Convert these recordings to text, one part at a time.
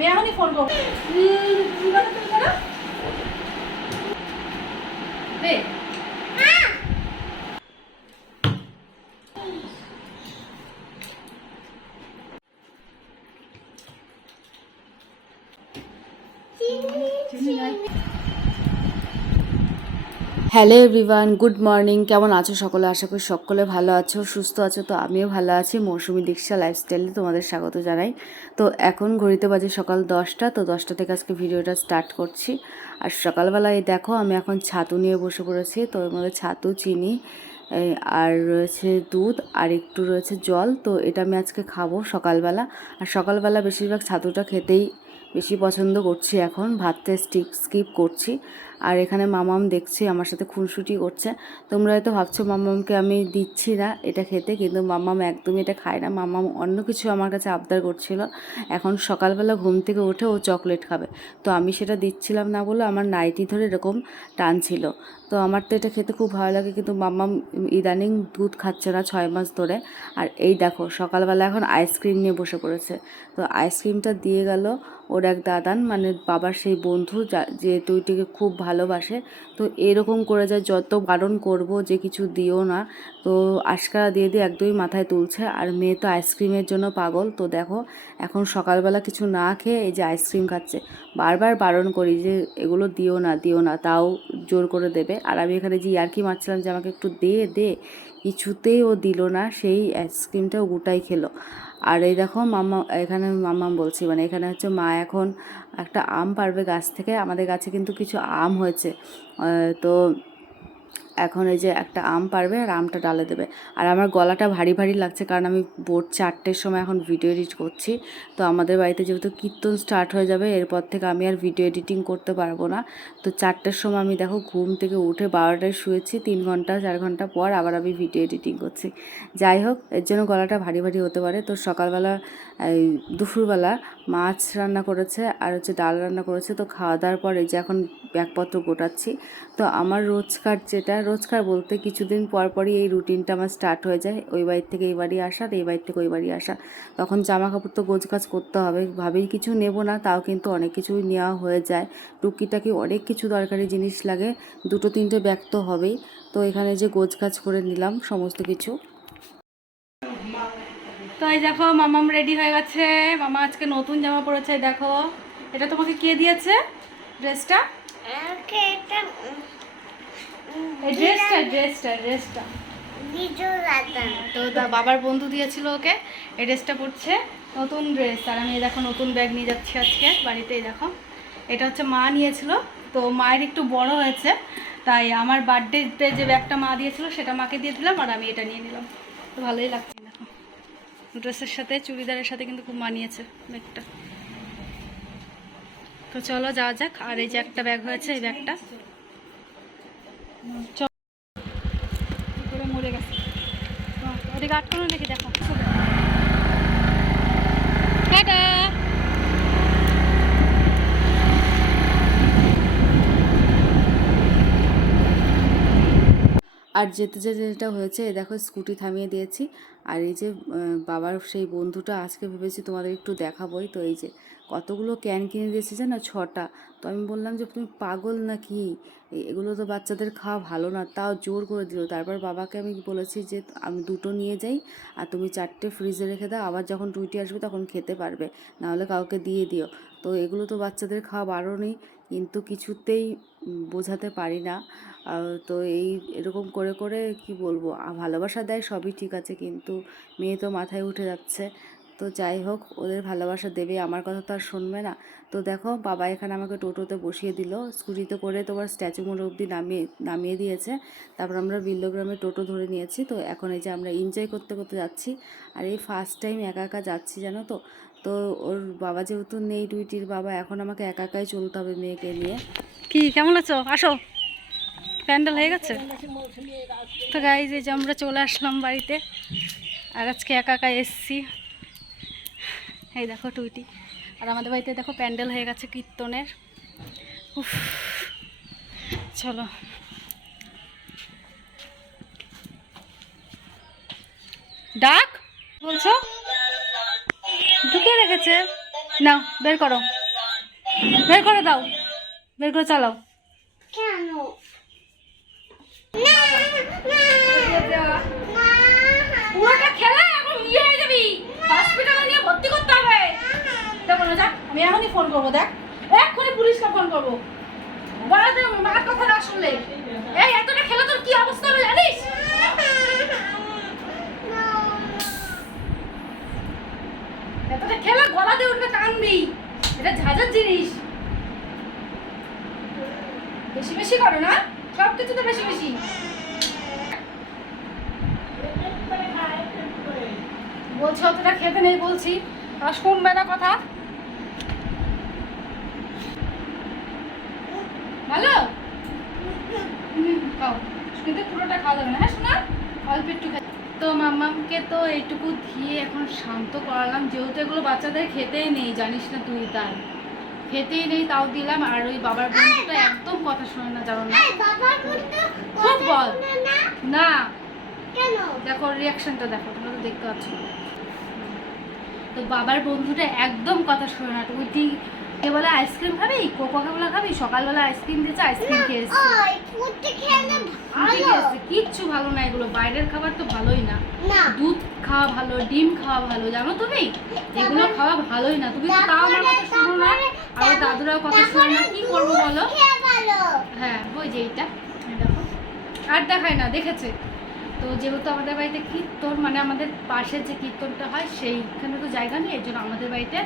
আমি এখনই ফোন করবো। তুমি করো রে। Hello everyone, good morning. কেমন আছো সকলে? আশা করি সকলে ভালো আছো, সুস্থ আছো। তো আমিও ভালো আছি। মৌসুমি দীক্ষা লাইফস্টাইলে তোমাদের স্বাগত জানাই। তো এখন ঘড়িতে বাজে সকাল 10টা। তো 10টা থেকে আজকে ভিডিওটা স্টার্ট করছি। আর সকালবেলায় দেখো আমি এখন ছাতু নিয়ে বসে পড়েছি। তো এর মধ্যে ছাতু, চিনি আর রয়েছে দুধ আর একটু রয়েছে জল। তো এটা আমি আজকে খাবো সকালবেলা। আর সকালবেলা বেশিরভাগ ছাতুটা খেতেই বেশি পছন্দ করছি এখন, ভাতটা স্কিপ করছি। আর এখানে মামাম দেখছি আমার সাথে খুনসুটি করছে। তোমরা হয়তো ভাবছো মামামকে আমি দিচ্ছি না এটা খেতে, কিন্তু মামাম একদমই এটা খায় না। মামাম অন্য কিছু আমার কাছে আবদার করছিল। এখন সকালবেলা ঘুম থেকে উঠে ও চকলেট খাবে, তো আমি সেটা দিচ্ছিলাম না বলে আমার নাইটি ধরে এরকম টানছিল। তো আমার তো এটা খেতে খুব ভালো লাগে, কিন্তু মামাম ইদানিং দুধ খাচ্ছে না 6 মাস ধরে। আর এই দেখো সকালবেলা এখন আইসক্রিম নিয়ে বসে পড়েছে। তো আইসক্রিমটা দিয়ে গেল ওর এক দাদান, মানে বাবার সেই বন্ধু যে দুইটিকে খুব ভালোবাসে। তো এরকম করে যায়, যত বারণ করব যে কিছু দিও না, তো আশকারা দিয়ে দিয়ে একদমই মাথায় তুলছে। আর মেয়ে তো আইসক্রিমের জন্য পাগল। তো দেখো এখন সকালবেলা কিছু না খেয়ে এই যে আইসক্রিম খাচ্ছে। বারবার বারণ করি যে এগুলো দিও না দিও না, তাও জোর করে দেবে। আর আমি এখানে যে ইয়ার্কি মারছিলাম যে আমাকে একটু দে দে, কিছুতেই ও দিল না, সেই আইসক্রিমটা ও গোটাই খেলো। আর এই দেখো মাম্মা, এখানে মাম্মাম বলছি, মানে এখানে হচ্ছে মা এখন একটা আম পাড়বে গাছ থেকে। আমাদের গাছে কিন্তু কিছু আম হয়েছে। তো এখন এই যে একটা আম পারবে আর আমটা ডালে দেবে। আর আমার গলাটা ভারী ভারী লাগছে, কারণ আমি ভোর 4টের সময় এখন ভিডিও এডিট করছি। তো আমাদের বাড়িতে যেহেতু কীর্তন স্টার্ট হয়ে যাবে, এরপর থেকে আমি আর ভিডিও এডিটিং করতে পারবো না। তো 4টের সময় আমি দেখো ঘুম থেকে উঠে 12টায় শুয়েছি, 3 ঘন্টা 4 ঘন্টা পর আবার আমি ভিডিও এডিটিং করছি। যাই হোক, এর জন্য গলাটা ভারী ভারী হতে পারে। তো সকালবেলা এই দুপুরবেলা মাছ রান্না করেছে আর হচ্ছে ডাল রান্না করেছে। তো খাওয়া দাওয়ার পর এই যে এখন ব্যাগপত্র গোটাচ্ছি। তো আমার রোজকার বলতে কিছুদিন পর পরই এই রুটিনটা আমার স্টার্ট হয়ে যায়। ওই বাড়ির থেকে এই বাড়ি আসা, আর এই বাড়ির থেকে ওই বাড়ি আসা। তখন জামা কাপড় তো গোছগাছ করতে হবে। ভাবেই কিছু নেব না, তাও কিন্তু অনেক কিছুই নেওয়া হয়ে যায়। টুকিটাকি অনেক কিছু দরকারি জিনিস লাগে, 2-3টে ব্যাগ তো হবেই। তো এখানে যে গোছগাছ করে নিলাম সমস্ত কিছু। তো এই দেখো মামাম রেডি হয়ে গেছে। মামা আজকে নতুন জামা পরেছে। দেখো এটা তোমাকে কে দিয়েছে ড্রেসটা? এই ড্রেসটা তো বাবার বন্ধু দিয়েছিল ওকে। এই ড্রেসটা পরছে, নতুন ড্রেস। আর আমি দেখো নতুন ব্যাগ নিয়ে যাচ্ছি আজকে বাড়িতে। দেখো এটা হচ্ছে মা নিয়েছিল, তো মায়ের একটু বড় হয়েছে, তাই আমার বার্থডেতে যে ব্যাগটা মা দিয়েছিল সেটা মাকে দিয়ে দিলাম, আর আমি এটা নিয়ে নিলাম। তো ভালোই লাগছে। দেখো ড্রেসের সাথে চুড়িদারের সাথে কিন্তু খুব মানিয়েছে ব্যাগটা। তো চলো যাওয়া যাক। আর এই যে একটা ব্যাগ হয়েছে, এই ব্যাগটা করে মরে গেছে। ওদিকে আটকানো নাকি? দেখো টাটা। আর যেতে যেতে যেটা হয়েছে, দেখো স্কুটি থামিয়ে দিয়েছি। আর এই যে বাবার সেই বন্ধুটা আজকে ভেবেছি তোমাদের একটু দেখাবোই। তো এই যে কতগুলো ক্যান কিনে দিয়েছে জানো, 6টা। তো আমি বললাম যে তুমি পাগল নাকি, এগুলো তো বাচ্চাদের খাওয়া ভালো না, তাও জোর করে দিল। তারপর বাবাকে আমি বলেছি যে আমি 2টো নিয়ে যাই, আর তুমি 4টে ফ্রিজে রেখে দাও, আবার যখন টুইটি আসবে তখন খেতে পারবে, নাহলে কাউকে দিয়ে দিও। তো এগুলো তো বাচ্চাদের খাওয়া বারণই, কিন্তু কিছুতেই বোঝাতে পারি না। তো এরকম করে করে কি বলবো, ভালোবাসা দেয় সবই ঠিক আছে, কিন্তু মেয়ে তো মাথায় উঠে যাচ্ছে। তো যাই হোক, ওদের ভালোবাসা দেবে, আমার কথা তো আর শুনবে না। তো দেখো বাবা এখানে আমাকে টোটোতে বসিয়ে দিল, স্কুটিতে করে তোমার স্ট্যাচু মোড় অবধি নামিয়ে দিয়েছে। তারপর আমরা বিল্লগ্রামে টোটো ধরে নিয়েছি। তো এখন এই যে আমরা এনজয় করতে করতে যাচ্ছি। আর এই ফার্স্ট টাইম একা একা যাচ্ছি জানো তো। তো ওর বাবা যেহেতু নেই, টুইটির বাবা, এখন আমাকে একা একাই চলতে হবে মেয়েকে নিয়ে। কি কেমন আছো? আসো, প্যান্ডেল হয়ে গেছে। তো গাইজ এই যে আমরা চলে আসলাম বাড়িতে, আর আজকে একা একা এসছি। এই দেখো টুইটি। আর আমাদের বাড়িতে দেখো প্যান্ডেল হয়ে গেছে কীর্তনের। উফ, চলো। ডাক বলছো? ঢুকিয়ে রেখেছে। নাও বের করো, বের করে দাও, বের করে চালাও। পুরোটা খেলে এখন ইয়ে হয়ে যাবি, হসপিটালে নিয়ে ভর্তি করতে হবে। দেখো না, যাক আমি এখনই ফোন করবো, দেখ এক্ষুনি পুলিশকে ফোন করবো। বলাতে মার কথা না শুনলে, এই এতটা খেলে তোর কি অবস্থা হবে জানিস? এতটা খেলে গলা দিয়ে উঠবে, কানবি, এটা ঝাঁঝার জিনিস। বেশি বেশি করো না, সব কিছু তো বেশি বেশি। বলছি অতটা খেতে নেই বলছি, আর শুনবে না কথা। ভালো খাও, কিন্তু পুরোটা খাওয়া যাবে না, হ্যাঁ শোনা, অল্প একটু খাই। তো মাম্মামকে তো এইটুকু দিয়ে এখন শান্ত করালাম, যেহেতু এগুলো বাচ্চাদের খেতেই নেই, জানিস না তুই, তাই খেতেই নেই, তাও দিলাম। আর ওই বাবার বন্ধুটা একদম কথা শোনে না, জানো না, খুব বল না। দেখো রিয়াকশনটা দেখো, তোমরা তো দেখতে পাচ্ছ। তো বাবার বন্ধুটা একদম কথা শোনে না, তুই ঠিক কে বলে আইসক্রিম খাবি, কোকা-কোলা খাবি, সকালবেলা আইসক্রিম দিয়েছে, আইসক্রিম খেয়েছে, কিচ্ছু ভালো না এগুলো, বাইরের খাবার তো ভালোই না। দুধ খাওয়া ভালো, ডিম খাওয়া ভালো, জানো তুমি, এগুলো খাওয়া ভালোই না। তুমি তো তাও আমার কথা শোনো না, আবার দাদুরাও কথা শোনে না, কি করবো বলো? হ্যাঁ ওই যে এইটা দেখো, আর দেখায় না, দেখেছে তো। যেহেতু আমাদের বাড়িতে কীর্তন, মানে আমাদের পাশের যে কীর্তনটা হয় সেইখানে তো জায়গা নেই, এর জন্য আমাদের বাড়িতে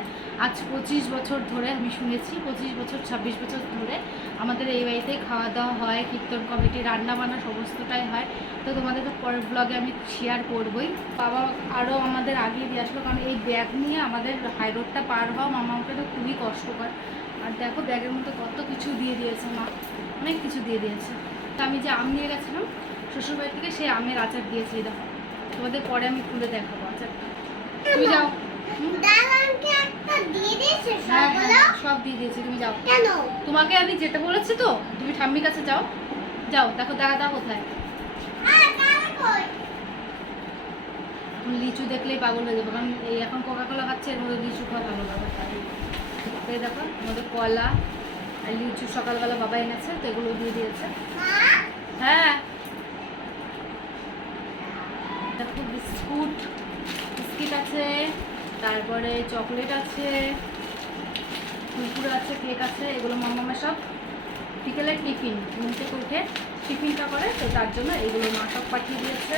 আজ 25 বছর ধরে, আমি শুনেছি 25 বছর 26 বছর ধরে আমাদের এই বাড়িতে খাওয়া দাওয়া হয়, কীর্তন কমিটি রান্না বান্না সমস্তটাই হয়। তো তোমাদেরকে পরের ব্লগে আমি শেয়ার করবই। বাবা আরও আমাদের আগিয়ে দিয়ে আসলো, কারণ এই ব্যাগ নিয়ে আমাদের হাই রোডটা পার হওয়া মামাকে তো খুবই কষ্টকর। আর দেখো ব্যাগের মধ্যে কত কিছু দিয়ে দিয়েছে মা, অনেক কিছু দিয়ে দিয়েছে। তা আমি যে আম নিয়ে গেছিলাম শ্বশুরবাড়ি থেকে, সেই আমের আচার দিয়েছি, দেখো তোমাদের পরে আমি খুলে দেখাবো আচারটা। তুমি যাও, হ্যাঁ সব দিয়ে দিয়েছি, তুমি যাও। তোমাকে আমি যেতে বলেছি তো, তুমি ঠাম্মির কাছে যাও, যাও দেখো, দেখা দাও কোথায়। লিচু দেখলেই পাগল হয়ে যাবে, কারণ এই এখন কোকা-কোলা খাচ্ছে, এর মধ্যে লিচু খাওয়া ভালো লাগে। এই দেখো আমাদের কলা আর লিচু সকালবেলা বাবা এনেছে, তো এগুলো দিয়ে দিয়েছে। হ্যাঁ দেখো বিস্কিট আছে, তারপরে চকলেট আছে, কুরকুরে আছে, কেক আছে, এগুলো মাম্মামা সব বিকেলের টিফিন, ঘুম থেকে উঠে টিফিনটা করে, তো তার জন্য এগুলো মা সব পাঠিয়ে দিয়েছে।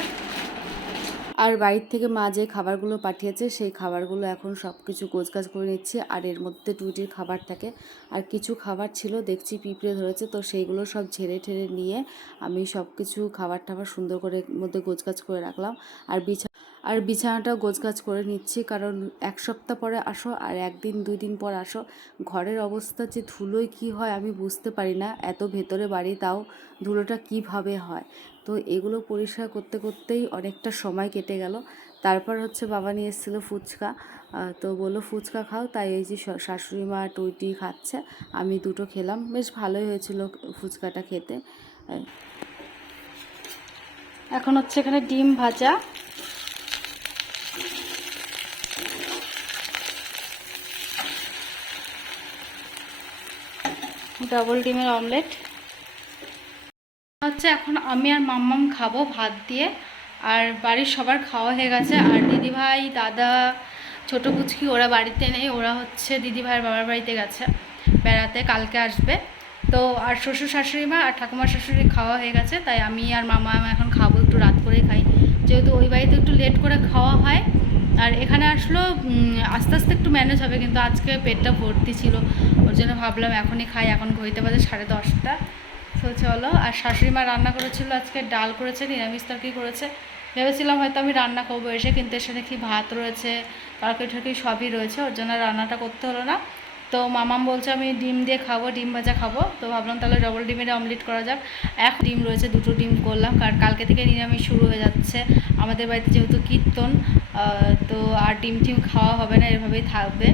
আর বাড়ির থেকে মা যে খাবারগুলো পাঠিয়েছে সেই খাবারগুলো এখন সব কিছু গোছগাছ করে নিচ্ছে। আর এর মধ্যে টুইটির খাবার থাকে, আর কিছু খাবার ছিল দেখছি পিঁপড়ে ধরেছে, তো সেইগুলো সব ঝেড়ে ঠেড়ে নিয়ে আমি সব কিছু খাবার টাবার সুন্দর করে মধ্যে গোছগাছ করে রাখলাম। আর বিছানাটা গোছগাছ করে নিচ্ছি, কারণ এক সপ্তাহ পরে আসো আর একদিন 2 দিন পর আসো, ঘরের অবস্থা যে ধুলোয় কি হয় আমি বুঝতে পারি না, এত ভেতরে বাড়ি তাও ধুলোটা কিভাবে হয়। তো এগুলো পরিষ্কার করতে করতেই অনেকটা সময় কেটে গেল। তারপর হচ্ছে বাবা নিয়ে এসেছিলো ফুচকা, তো বললো ফুচকা খাও, তাই এই যে শাশুড়ি মা টুইটি খাচ্ছে, আমি 2টো খেলাম, বেশ ভালোই হয়েছিল ফুচকাটা খেতে। এখন হচ্ছে এখানে ডিম ভাজা, ডাবল ডিমের অমলেট হচ্ছে। এখন আমি আর মাম্মাম খাবো ভাত দিয়ে, আর বাড়ির সবার খাওয়া হয়ে গেছে। আর দিদিভাই, দাদা, ছোটো পুচকি ওরা বাড়িতে নেই, ওরা হচ্ছে দিদিভাইয়ের বাবার বাড়িতে গেছে বেড়াতে, কালকে আসবে। তো আর শ্বশুর শাশুড়ি মা আর ঠাকুমার শাশুড়ি খাওয়া হয়ে গেছে, তাই আমি আর মামা এখন খাবো, একটু রাত করেই খাই, যেহেতু ওই বাড়িতে একটু লেট করে খাওয়া হয়। আর এখানে আসলো আস্তে আস্তে একটু ম্যানেজ হবে, কিন্তু আজকে পেটটা ভর্তি ছিল, ওর জন্য ভাবলাম এখনই খাই। এখন ঘড়িতে বাজে 10:30। তো চলো। আর শাশুড়ি মা রান্না করেছিল আজকে, ডাল করেছে, নিরামিষ তরকারি করেছে। ভেবেছিলাম হয়তো আমি রান্না করবো এসে, কিন্তু এসে দেখি ভাত রয়েছে, তরকারি টরকারি সবই রয়েছে, ওর জন্য রান্নাটা করতে হলো না। তো মামাম বলছে আমি ডিম দিয়ে খাবো, ডিম ভাজা খাবো, তো ভাবলাম তাহলে ডবল ডিমের অমলেট করা যাক। এখন ডিম রয়েছে, 2টো ডিম করলাম, কারণ কালকে থেকে নিরামিষ শুরু হয়ে যাচ্ছে আমাদের বাড়িতে, যেহেতু কীর্তন, তো আর ডিম টিম খাওয়া হবে না, এভাবেই থাকবে।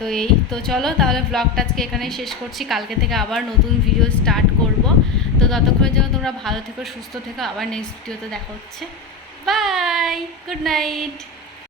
তো এই তো চলো তাহলে ব্লগটা আজকে এখানেই শেষ করছি, কালকে থেকে আবার নতুন ভিডিও স্টার্ট করব। তো ততক্ষণের জন্য তোমরা ভালো থেকো, সুস্থ থেকো, আবার নেক্সট ভিডিওতে দেখা হচ্ছে। Bye, good night.